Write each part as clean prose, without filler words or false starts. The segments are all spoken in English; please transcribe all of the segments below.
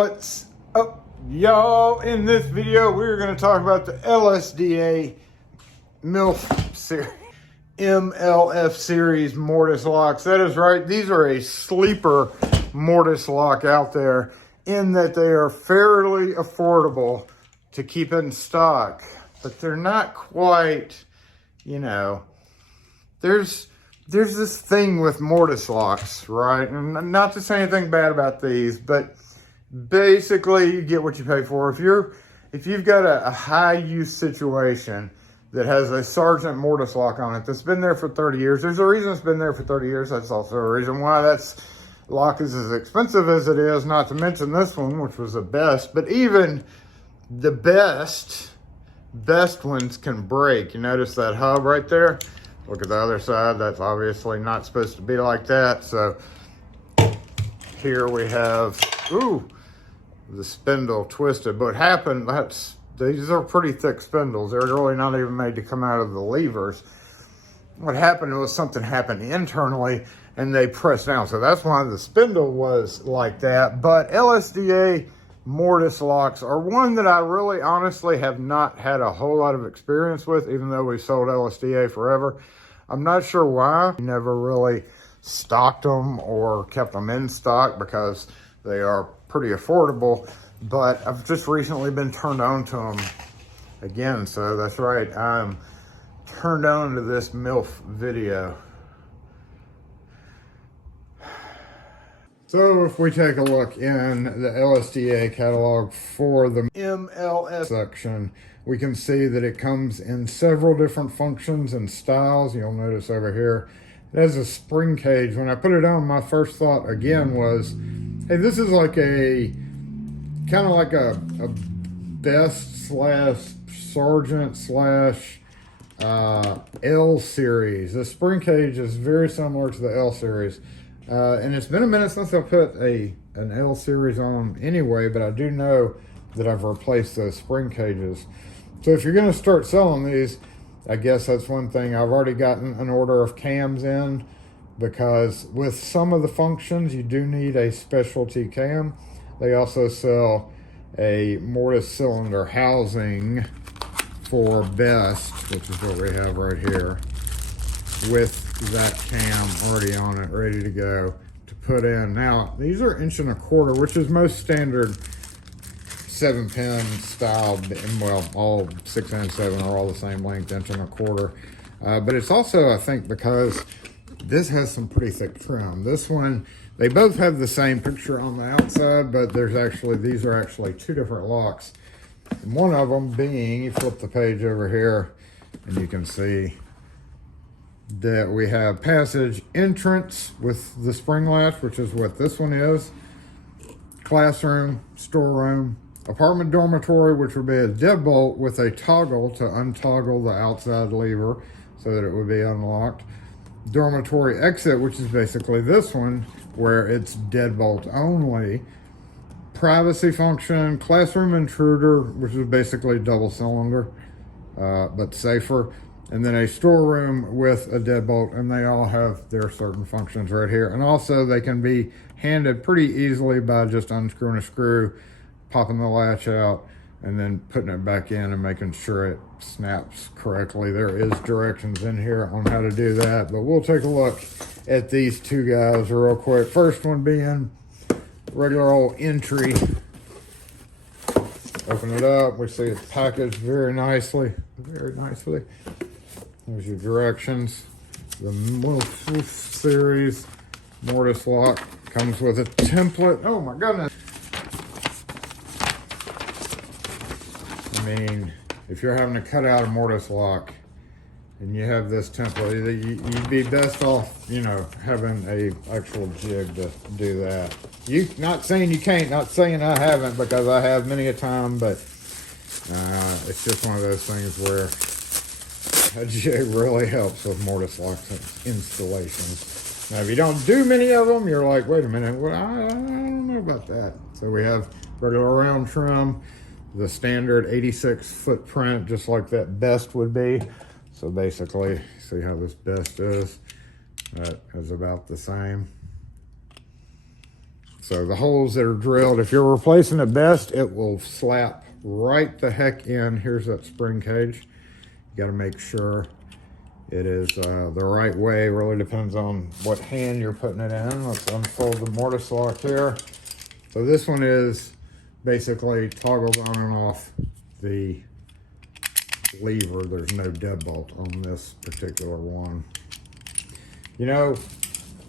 What's up, y'all? In this video, we're going to talk about the LSDA MLF series mortise locks. That is right. These are a sleeper mortise lock out there in that they are fairly affordable to keep in stock, but they're not quite, you know, there's this thing with mortise locks, right? And not to say anything bad about these, but basically you get what you pay for. If you've got a high use situation that has a Sargent mortise lock on it that's been there for 30 years, there's a reason it's been there for 30 years. That's also a reason why that lock is as expensive as it is, not to mention this one, which was the best. But even the best ones can break. You notice that hub right there? Look at the other side. That's obviously not supposed to be like that. So here we have, ooh, the spindle twisted. But what happened, these are pretty thick spindles. They're really not even made to come out of the levers. What happened was something happened internally and they pressed down. So that's why the spindle was like that. But LSDA mortise locks are one that I really honestly have not had a whole lot of experience with, even though we sold LSDA forever. I'm not sure why. We never really stocked them or kept them in stock because they are pretty affordable, but I've just recently been turned on to them again. So that's right, I'm turned on to this MILF video. So if we take a look in the LSDA catalog for the MLF section, we can see that it comes in several different functions and styles. You'll notice over here, it has a spring cage. When I put it on, my first thought again was, hey, this is like a, kind of like a Best slash Sargent slash L series. The spring cage is very similar to the L series. And it's been a minute since I put an L series on anyway, but I do know that I've replaced those spring cages. So if you're going to start selling these, I guess that's one thing. I've already gotten an order of cams in, because with some of the functions, you do need a specialty cam. They also sell a mortise cylinder housing for Best, which is what we have right here, with that cam already on it, ready to go to put in. Now, these are 1.25 inch, which is most standard 7-pin style, and well, all 6 and 7 are all the same length, 1.25 inch. But it's also, I think, because this has some pretty thick trim. This one, they both have the same picture on the outside, but these are actually two different locks. And one of them being, you flip the page over here, and you can see that we have passage entrance with the spring latch, which is what this one is, classroom, storeroom, apartment dormitory, which would be a deadbolt with a toggle to untoggle the outside lever so that it would be unlocked, dormitory exit, which is basically this one where it's deadbolt only, privacy function, classroom intruder, which is basically double cylinder but safer, and then a storeroom with a deadbolt, and they all have their certain functions right here. And also they can be handled pretty easily by just unscrewing a screw, popping the latch out, and then putting it back in and making sure it snaps correctly. There is directions in here on how to do that, but we'll take a look at these two guys real quick. First one being regular old entry. Open it up, we see it's packaged very nicely, There's your directions. The MLF series mortise lock comes with a template. Oh my goodness. I mean, if you're having to cut out a mortise lock and you have this template, you'd be best off, you know, having a actual jig to do that. Not saying you can't, not saying I haven't, because I have many a time, but it's just one of those things where a jig really helps with mortise locks installations. Now, if you don't do many of them, you're like, wait a minute, well, I don't know about that. So we have regular round trim, the standard 86 footprint, just like that Best would be. So basically, see how this Best is? That is about the same. So the holes that are drilled, if you're replacing it best, it will slap right the heck in. Here's that spring cage. You got to make sure it is the right way. Really depends on what hand you're putting it in. Let's unfold the Mortise lock here. So this one is basically toggles on and off the lever. There's no deadbolt on this particular one. You know,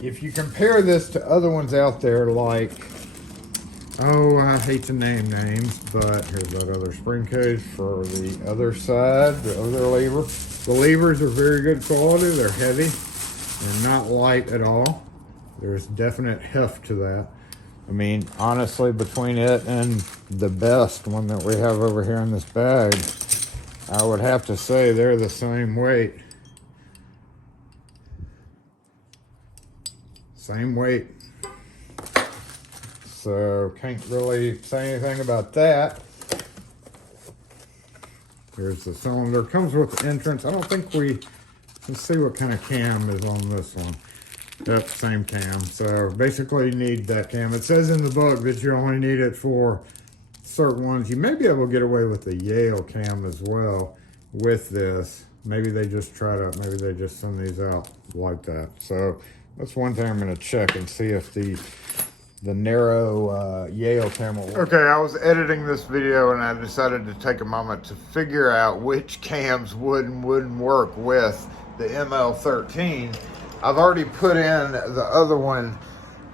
if you compare this to other ones out there, like, oh, I hate to name names, but here's that other spring cage for the other side, the other lever. The levers are very good quality. They're heavy and not light at all. There's definite heft to that. I mean, honestly, between it and the best one that we have over here in this bag, I would have to say they're the same weight. Same weight. So can't really say anything about that. Here's the cylinder. Comes with the entrance. I don't think we can see what kind of cam is on this one. Yep, same cam. So basically you need that cam. It says in the book that you only need it for certain ones. You may be able to get away with the Yale cam as well with this. Maybe they just maybe they just send these out like that. So that's one thing I'm going to check and see if the narrow Yale cam will work. Okay, I was editing this video and I decided to take a moment to figure out which cams would and wouldn't work with the ML13. I've already put in the other one,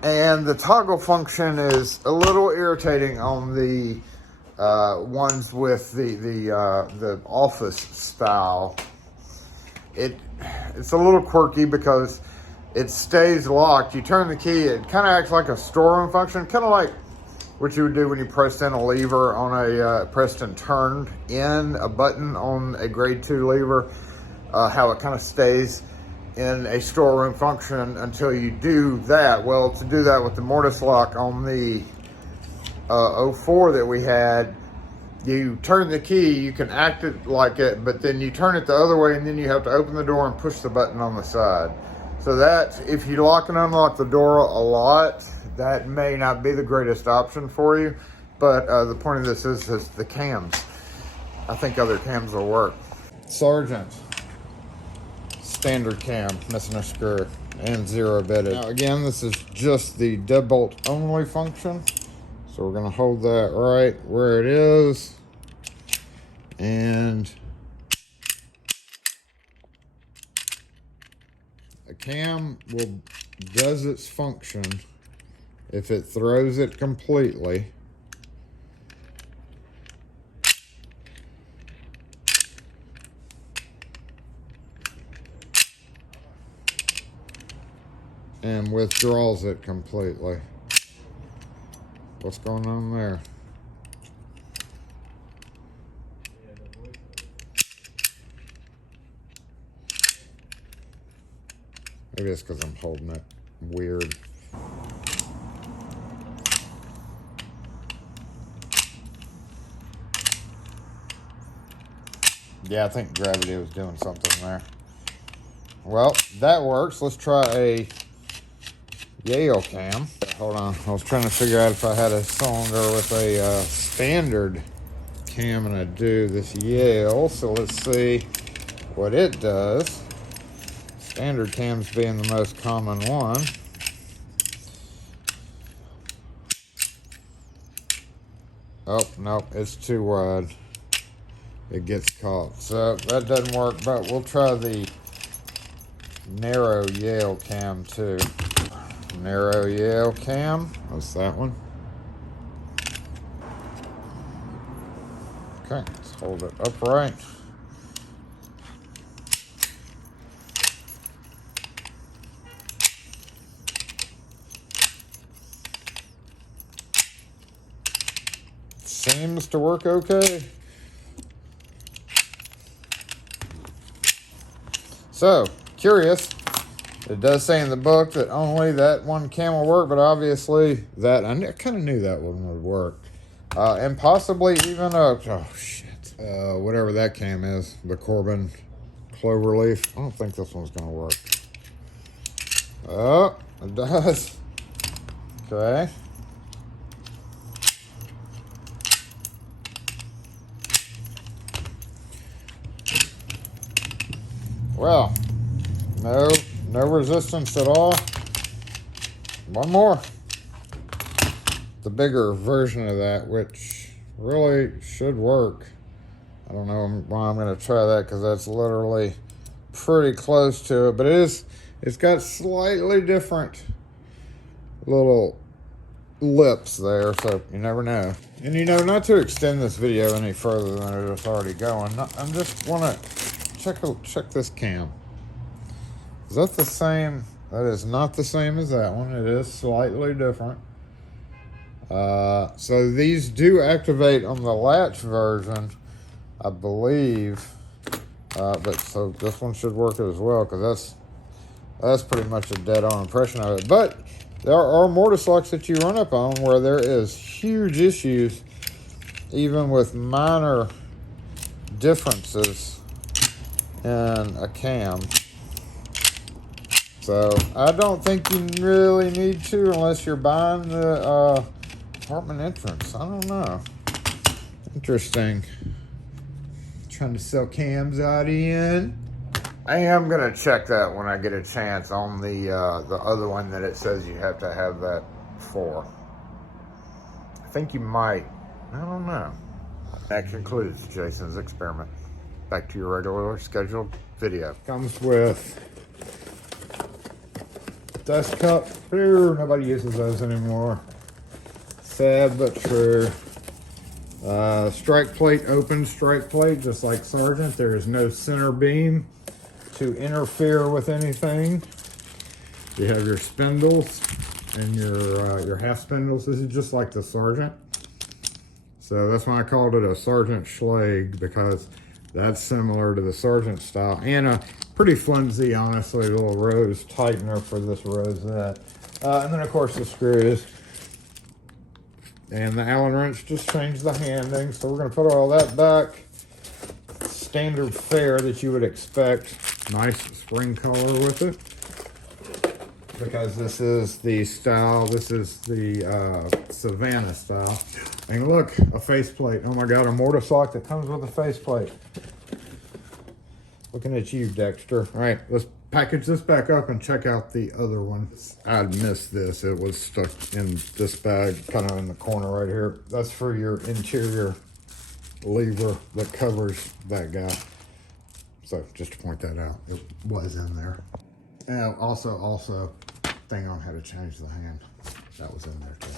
and the toggle function is a little irritating on the ones with the office style. It's a little quirky because it stays locked. You turn the key, it kind of acts like a storeroom function, kind of like what you would do when you pressed in a lever on a pressed and turned in a button on a grade 2 lever, how it kind of stays in a storeroom function until you do that. Well, to do that with the Mortise lock on the 04 that we had, you turn the key, you can act it like it, but then you turn it the other way and then you have to open the door and push the button on the side. So that, if you lock and unlock the door a lot, that may not be the greatest option for you. But the point of this is the cams. I think other cams will work. Sargent. Standard cam, missing a screw, and 0 bitted. Now again, this is just the deadbolt only function. So we're gonna hold that right where it is. And a cam does its function if it throws it completely. And withdraws it completely. What's going on there? Maybe it's because I'm holding it weird. Yeah, I think gravity was doing something there. Well, that works. Let's try a Yale cam. Hold on, I was trying to figure out if I had a cylinder with a standard cam, and I do this Yale. So let's see what it does. Standard cams being the most common one. Oh, no, it's too wide. It gets caught. So that doesn't work, but we'll try the narrow Yale cam too. Narrow Yale cam. What's that one? Okay, let's hold it upright. Seems to work okay. So, curious. It does say in the book that only that one cam will work, but obviously that, I kind of knew that one would work. And possibly even a, oh shit, whatever that cam is, the Corbin Cloverleaf. I don't think this one's going to work. Oh, it does. Okay. Well, no resistance at all. One more. The bigger version of that, which really should work. I don't know why I'm going to try that, because that's literally pretty close to it, but it's got slightly different little lips there, so you never know. And you know, not to extend this video any further than it is already going, I just want to check this cam. Is that the same? That is not the same as that one. It is slightly different. So these do activate on the latch version, I believe. But so this one should work as well, because that's pretty much a dead-on impression of it. But there are mortise locks that you run up on where there is huge issues, even with minor differences in a cam. So I don't think you really need to, unless you're buying the apartment entrance. I don't know. Interesting. Trying to sell cams out in. I am gonna check that when I get a chance on the other one that it says you have to have that for. I think you might. I don't know. That concludes Jason's experiment. Back to your regular scheduled video. Comes with dust cup. Nobody uses those anymore. Sad but true. Strike plate, open strike plate, just like Sargent. There is no center beam to interfere with anything. You have your spindles and your half spindles. This is just like the Sargent. So that's why I called it a Sargent Schlage, because that's similar to the Sargent style, and a pretty flimsy, honestly, little rose tightener for this rosette. And then of course the screws. And the Allen wrench just changed the handing, so we're going to put all that back. Standard fare that you would expect. Nice spring color with it, because this is the style. This is the Savannah style. And look, a faceplate. Oh my God, a mortise lock that comes with a faceplate. Looking at you, Dexter. All right, let's package this back up and check out the other one. I'd missed this. It was stuck in this bag, kind of in the corner right here. That's for your interior lever that covers that guy. So just to point that out, it was in there. And also thing on how to change the hand. That was in there too.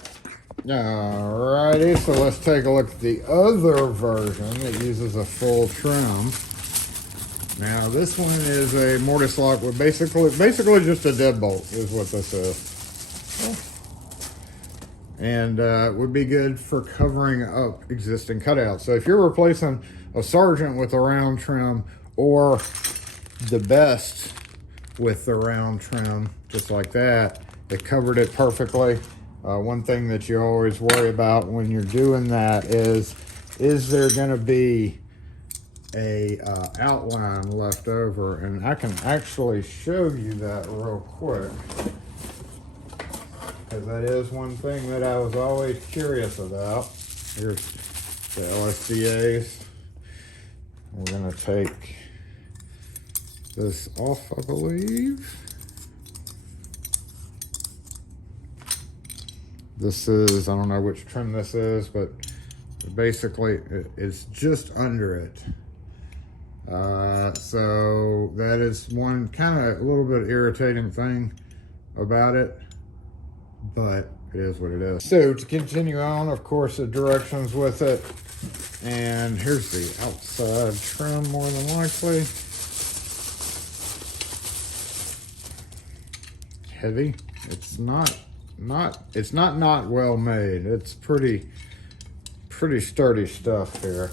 Alrighty, so let's take a look at the other version that uses a full trim. Now this one is a mortise lock with basically just a deadbolt is what this is. And would be good for covering up existing cutouts. So if you're replacing a Sargent with a round trim, or the best with the round trim, just like that, it covered it perfectly. One thing that you always worry about when you're doing that is there gonna be a outline left over? And I can actually show you that real quick, because that is one thing that I was always curious about. Here's the LSDAs. We're gonna take this off, I believe. This is, I don't know which trim this is, but basically it's just under it. So that is one kind of a little bit irritating thing about it, but it is what it is. So to continue on, of course, the directions with it, and here's the outside trim more than likely. Heavy. It's not well made. It's pretty sturdy stuff here.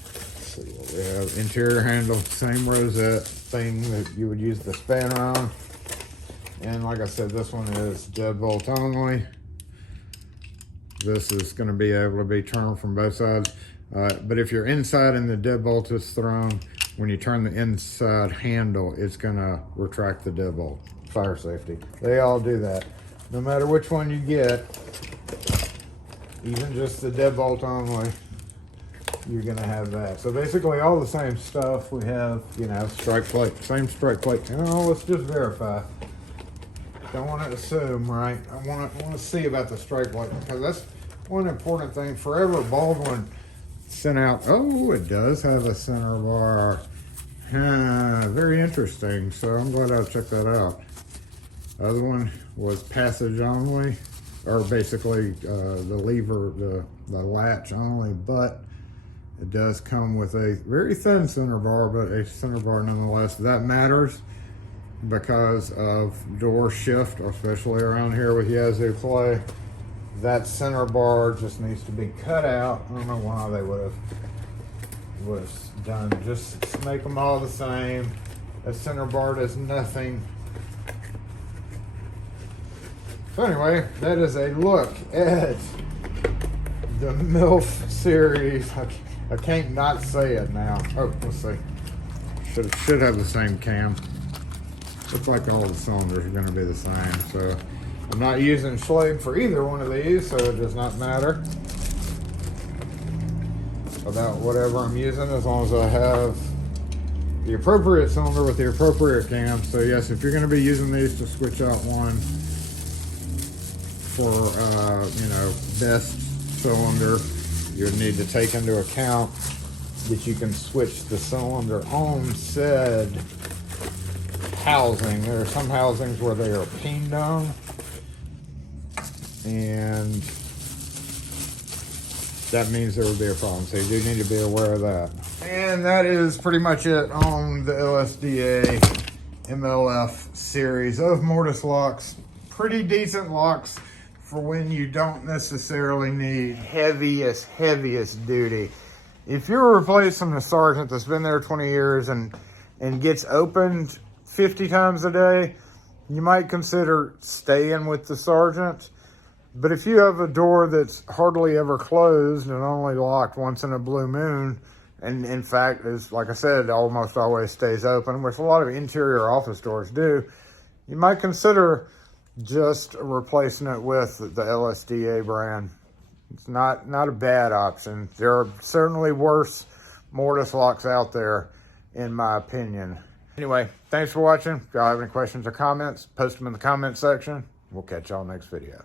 Let's see what we have. Interior handle, same rosette thing that you would use the spanner on. And like I said, this one is deadbolt only. This is going to be able to be turned from both sides. But if you're inside and the deadbolt is thrown, when you turn the inside handle, it's going to retract the deadbolt. Fire safety. They all do that. No matter which one you get, even just the deadbolt only, you're gonna have that. So basically all the same stuff. We have, you know, strike plate, same strike plate. Oh, let's just verify. Don't want to assume, right? I want to see about the strike plate, because that's one important thing. Forever Baldwin sent out, oh, it does have a center bar. Very interesting. So I'm glad I checked that out. The other one was passage only, or basically the lever, the latch only, but it does come with a very thin center bar, but a center bar nonetheless. That matters because of door shift, especially around here with Yazoo clay. That center bar just needs to be cut out. I don't know why they would have done. Just make them all the same. A center bar does nothing. So anyway, that is a look at the MLF series. I can't not say it now. Oh, let's see. Should have the same cam. Looks like all the cylinders are going to be the same. So I'm not using Schlage for either one of these, so it does not matter about whatever I'm using, as long as I have the appropriate cylinder with the appropriate cam. So yes, if you're going to be using these to switch out one for you know, best cylinder, you would need to take into account that you can switch the cylinder on said housing. There are some housings where they are peen down, and that means there would be a problem. So you do need to be aware of that. And that is pretty much it on the LSDA MLF series of Mortise locks. Pretty decent locks for when you don't necessarily need heaviest duty. If you're replacing a Sargent that's been there 20 years and gets opened 50 times a day, you might consider staying with the Sargent. But if you have a door that's hardly ever closed and only locked once in a blue moon, and in fact is, like I said, almost always stays open, which a lot of interior office doors do, you might consider just replacing it with the LSDA brand. It's not a bad option. There are certainly worse Mortise locks out there, in my opinion. Anyway, thanks for watching. If y'all have any questions or comments, post them in the comment section. We'll catch y'all next video.